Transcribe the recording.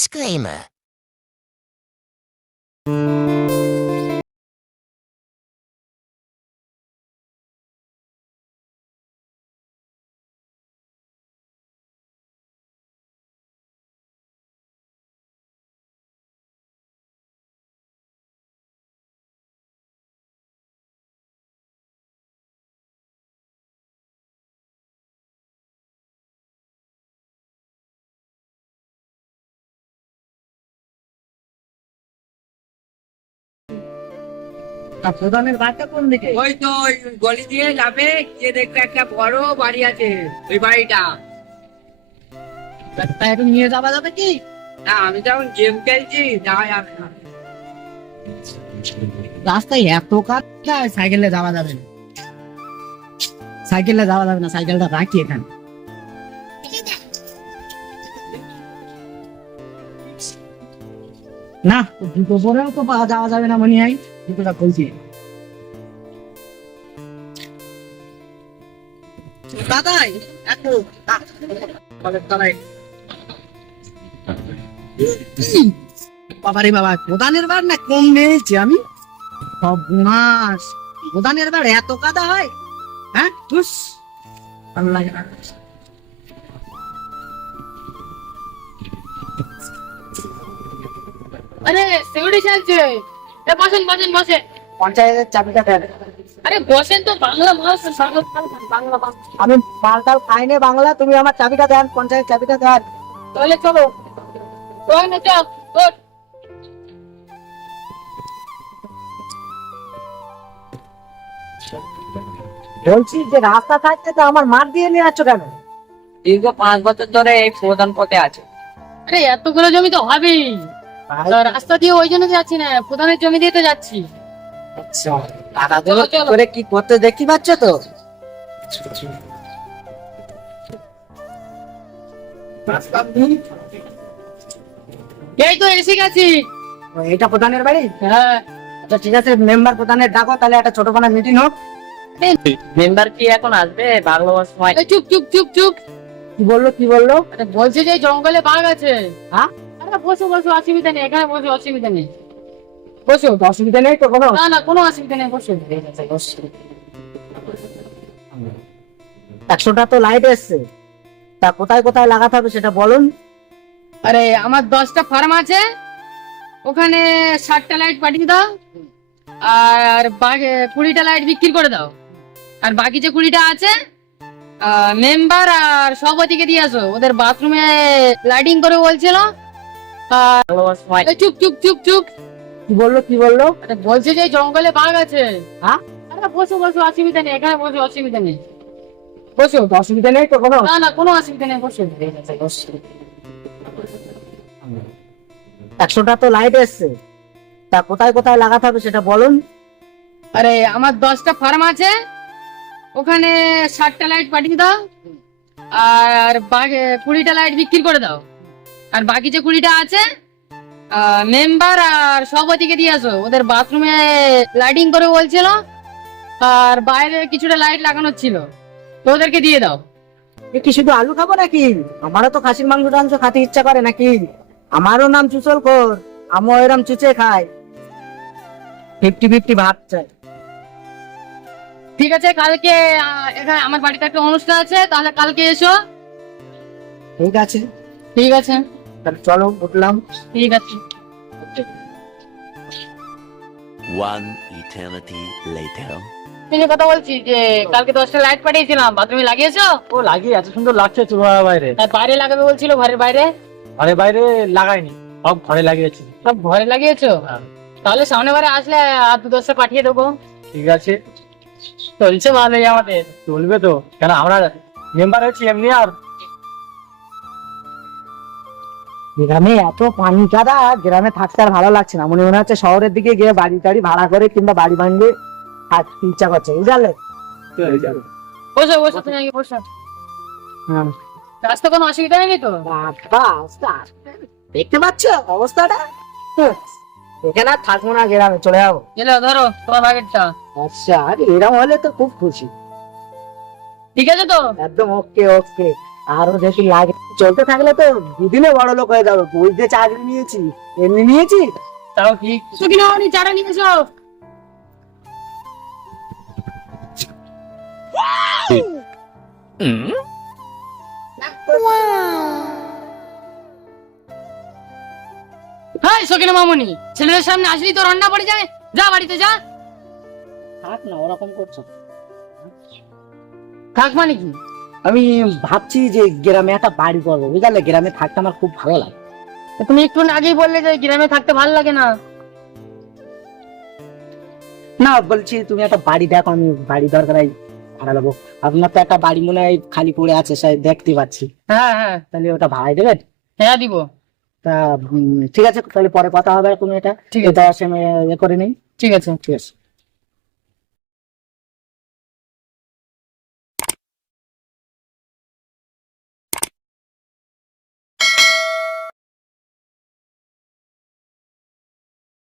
Disclaimer বাড়িটা কোন দিকে? ওই তো ওই গলি দিয়ে যাবে গিয়ে দেখবে একটা বড় বাড়ি আছে ওই বাড়িটা। নিয়ে যাওয়া যাবে কি? না আমি যখন গেম খেলছি যাওয়া যাবে না। রাস্তায় এত কাদা সাইকেলে যাওয়া যাবে না। সাইকেলে যাওয়া যাবে না সাইকেলটা রাখি এখানে। না দুটো পরেও তো যাওয়া যাবে না মনে হয়। দুটোটা খুলছি দাদাই বাবারে বাবা প্রধানের বার না কম নিয়েছি আমি? সব প্রধানের বার এত কাদা হয়? হ্যাঁ? ধুস ভালো লাগে না। আরে সিকিউরিটি চলছে বসেন বসেন বসেন। পঞ্চায়েতের চাবিটা দেন। আরে বসেন তো বাংলা মানুষ বাংলা। আমি মালটাল খাইনে বাংলা তুমি আমার চাবিটা দেন পঞ্চায়েত চাবিটা দেন। তাহলে চলো। বলছি যে রাস্তা থাকতে তো আমার মাঠ দিয়ে নিয়ে যাচ্ছ কেন? দীর্ঘ পাঁচ বছর ধরে এই প্রধান পথে আছে। আরে এতগুলো জমি তো হবেই। রাস্তা দিয়ে ওই জন্য যাচ্ছি না প্রধানের জমি দিয়ে তো যাচ্ছি। আচ্ছা টাকা দেবো করে কি করতে দেখতে পাচ্ছ তো? এই তো এসে গেছি। এটা প্রধানের বাড়ি? হ্যাঁ। আচ্ছা ঠিক আছে মেম্বার প্রধানের ডাকো তাহলে একটা ছোটখাটো মিটিং হোক। মেম্বার কি এখন আসবে? ভালোবাস সময় চুপ চুপ চুপ চুপ। কি বলল কি বলল? বলছে যে জঙ্গলে বাঘ আছে। হ্যাঁ? বসো বসো অসুবিধা নেই এখানে বসো অসুবিধা নেই। বসো অসুবিধা নেই তো কোনো? না না কোনো অসুবিধা নেই বসো। একশোটা তো লাইট এসছে। তা কোথায় কোথায় লাগাতে হবে সেটা বলুন। আরে আমার দশটা ফার্ম আছে। ওখানে ষাটটা লাইট পাঠিয়ে দাও আর কুড়িটা লাইট বিক্রি করে দাও। আর বাকি যে কুড়িটা আছে মেম্বার আর সভাপতিকে দিয়ে আসো। ওদের বাথরুমে লাইটিং করে বলছিল চুপ চুপ চুপ চুপ। কি বলল কি বলল? বলছে যে জঙ্গলে বাঘ আছে। হ্যাঁ? আরে বসো বসো অসুবিধা নেই এখানে বসো অসুবিধা নেই। বসো অসুবিধা নেই তো কোনো? না না কোনো অসুবিধা নেই বসো। একশোটা তো লাইট এসছে। তা কোথায় কোথায় লাগাতে হবে সেটা বলুন। আরে আমার দশটা ফার্ম আছে। ওখানে ষাটটা লাইট পাঠিয়ে দাও। আর কুড়িটা লাইট বিক্রি করে দাও। আর বাকি যে কুড়িটা আছে মেম্বার আর সভাপতিকে দিয়ে আসো। ওদের বাথরুমে লাইটিং করে বলছিল আর বাইরে কিছুটা লাইট লাগানো ছিল। তো ওদেরকে দিয়ে দাও। কি শুধু আলু খাব নাকি? আমারও তো খাসির মাংস টাংস খাতে ইচ্ছা করে নাকি? আমারও নাম চুচল কর আমিও এরম চুচে খাই। ফিফটি ফিফটি ভাত চাই। ঠিক আছে কালকে এখানে আমার বাড়িতে একটা অনুষ্ঠান আছে তাহলে কালকে এসো। ঠিক আছে। ঠিক আছে। তাহলে চলো উঠলাম। ঠিক আছে। One eternity later. তুমি কথা বলছি যে কালকে দশটা লাইট পাঠিয়েছিলাম। বাথরুমে লাগিয়েছো? ও লাগিয়ে এত সুন্দর লাগছে চুল বাইরে। আর বাইরে লাগাবে বলছিল ঘরের বাইরে? ঘরে বাইরে লাগাইনি সব ঘরে লাগিয়েছি। সব ঘরে লাগিয়েছো? হ্যাঁ। তাহলে সামনে বারে আসলে আর দু দশটা পাঠিয়ে দেবো। ঠিক আছে। চলছে ভালোই আমাদের। চলবে তো। কেন আমরা মেম্বার হচ্ছি এমনি আর গ্রামে এত পানি কাদা গ্রামে থাকতে আর ভালো লাগছে না। মনে মনে হচ্ছে শহরের দিকে গিয়ে বাড়ি টাড়ি ভাড়া করে কিংবা বাড়ি ভাঙলে থাকতে ইচ্ছা করছে বুঝলে? বসো বসো তুমি আগে বসো। হ্যাঁ। রাস্তা কোনো অসুবিধা হয়নি তো? দেখতে পাচ্ছ অবস্থাটা? এখানে আর থাকব না গ্রামে চলে যাব। এলো ধরো তোমার আচ্ছা আরে এরকম হলে তো খুব খুশি। ঠিক আছে তো? একদম ওকে ওকে আরও দেখি লাগে। চলতে থাকলে তো দুদিনে বড় লোক হয়ে যাবে। বই দিয়ে চাকরি নিয়েছি এমনি নিয়েছি? তাও ঠিক সকিনা মামনি চাটা নিয়ে হাই সকিনা মামনি ছেলেদের সামনে আসলি তো রান্না পড়ে যাবে? যা বাড়িতে যা। থাক না ওরকম করছ। থাক মানে কি? আমি ভাবছি যে গ্রামে একটা বাড়ি করব বুঝলে? গ্রামে থাকতে আমার খুব ভালো লাগে। তুমি একটু আগেই বললে যে গ্রামে থাকতে ভালো লাগে না। না বলছি তুমি একটা বাড়ি দেখো আমি বাড়ি দরকার ভাড়া নেব। আপনার তো একটা বাড়ি মনে হয় খালি পড়ে আছে সে দেখতে পাচ্ছি। হ্যাঁ হ্যাঁ। তাহলে ওটা ভাড়াই দেবেন? হ্যাঁ দিব। তা ঠিক আছে তাহলে পরে কথা হবে কোনো এটা। ঠিক আমি এ করে নেই। ঠিক আছে। ঠিক আছে।